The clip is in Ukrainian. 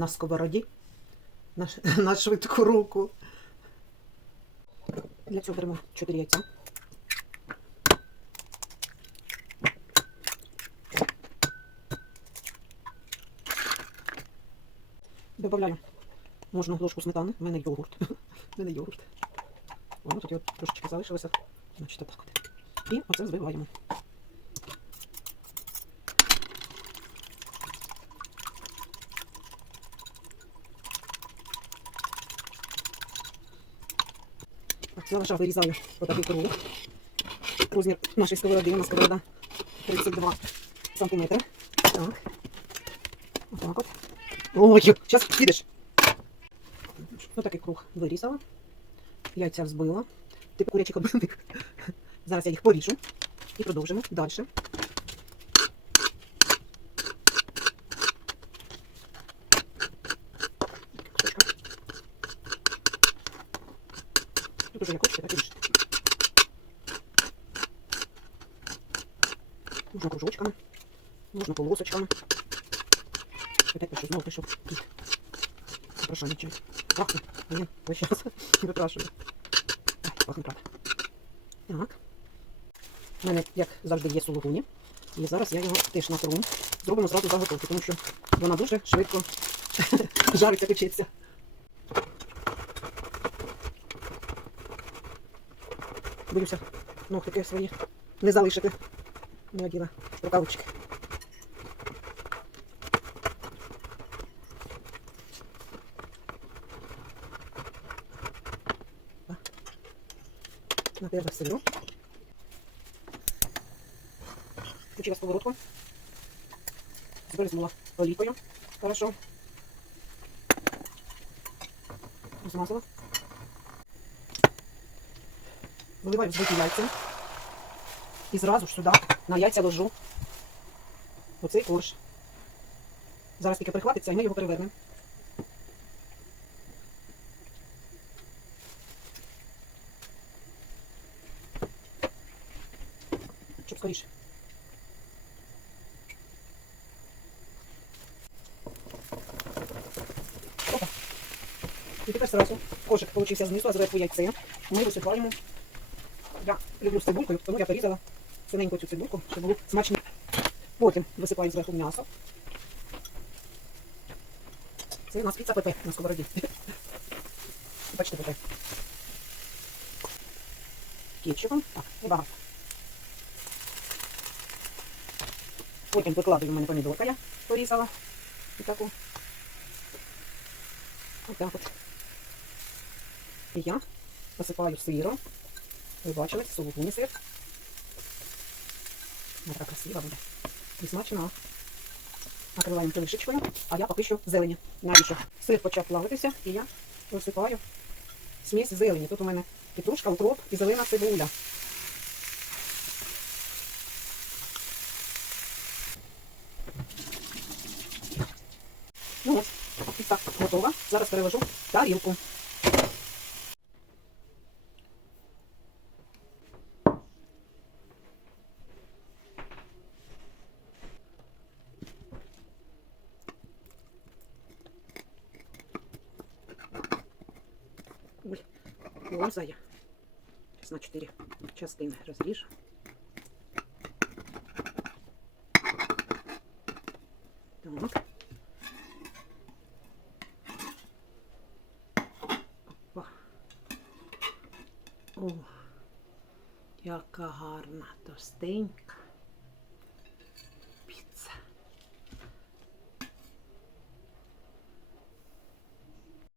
на сковороді на, на швидку руку. Для цього беремо 4 яйця. Добавляю можна ложку сметани. У мене йогурт. У мене йогурт. Воно тут трошечки залишилося. Значить, отак от. І оце збиваємо. Так, лаваша вирізаю отакий круг. Розмір нашої сковороди. У нас сковорода 32 см. Так. Отак от. Ой, зараз підеш. Отакий круг вирізала. Яйця взбила. Типу курячий обивних. Зараз я їх поріжу. І продовжимо далі. Тут уже як хочете, так і ріжте. Можна кружочками, можна полосочками. Опять пишу, знову пишу. Попрошайничаю. Пахне. Блин, весь час випрашую. Ай, Пахне правда. Так. У мене, як завжди, є сулугуні. І зараз я його теж натру. Зробимо зразу заготовку, тому що вона дуже швидко жариться, печеться. Боюся ногтики свої не залишити. Не оділа рукавички. Натерла сыру. Включила сковородку. Збризнула олійкою. Хорошо. Розмазала. Виливаю збиті яйця. І зразу ж сюди на яйця ложу оцей корж. Зараз тільки прихватиться, і ми його перевернемо. Щоб скоріше. Опа. І тепер сразу кожик получився знизу, а зверху яйце. Ми висипаємо. Я люблю з цибулькою, тому я порізала синеньку цю цибульку, щоб було смачно. Потім висипаю зверху м'ясо. Це у нас піца ПП на сковороді. Бачите, ПП. Кетчупом. Так, небагато. Потім викладаю в мене помідорка, я порізала. І таку. Отак от. І я посипаю сиром. Ви бачили, сулугуні сир. Вона красива буде. І смачна. Накриваємо кришечкою, а я поки що зелені. Навіщо? Сир почав плавитися, і я висипаю смесь зелені. Тут у мене петрушка, укроп і зелена цибуля. Ну от, і так, готова. Зараз перевожу тарілку. Ой, лозая. На чотири частини розріж. Так. Опа. О, яка гарна тостенька.